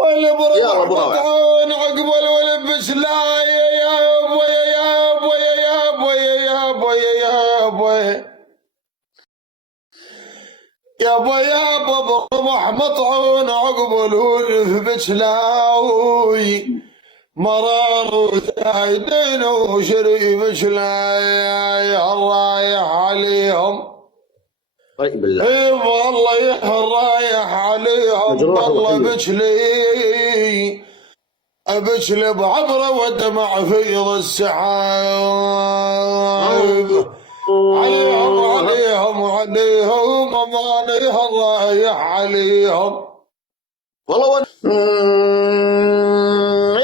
يلا ابو روعه. والبرطعون عقبل والبس لا يا ابوي يا ابوي يا ابوي يا ابوي يا ابوي يا ابوي يا ابو رمح مطعون عقبل والف بسلاوي مرار وزايدين وشريف شلاي الرايح عليهم. طيب بالله. اي والله الرايح عليهم والله بشلي ابشلي بعبره ودمع فيض السحاب. عليهم امانيها الرايح عليهم. والله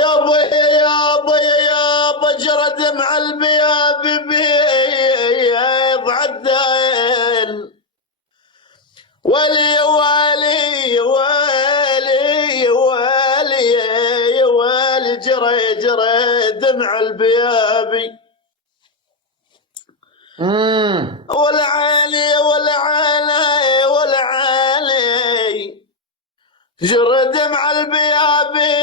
يا ابوي يا ابوي يا بجر دمع البياب بيض عدل ولي والي والي والي والي جري جري دمع البيابي والعالي والعالي والعالي جرى دمع البيابي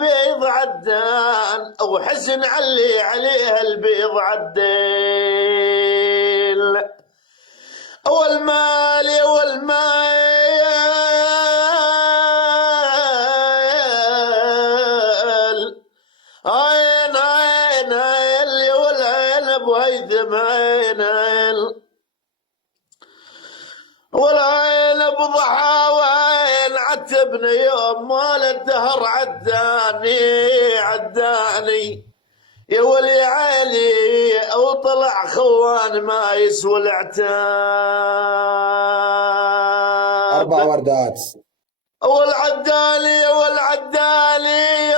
بيض عدان او حزن علي عليها البيض عدل والمال عين عين عين والعين ابو هيثم عين عين والعين ابو ضحى وعين عتبني يوم مال الدهر عداني يا ولي علي او طلع خوان ما يسوى العتاب. 4 وردات. والعدالي والعدالي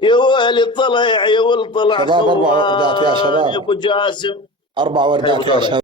يا ويلي طلع يا ولي طلع شباب 4 وردات يا شباب. يا ابو جاسم 4 وردات يا شباب.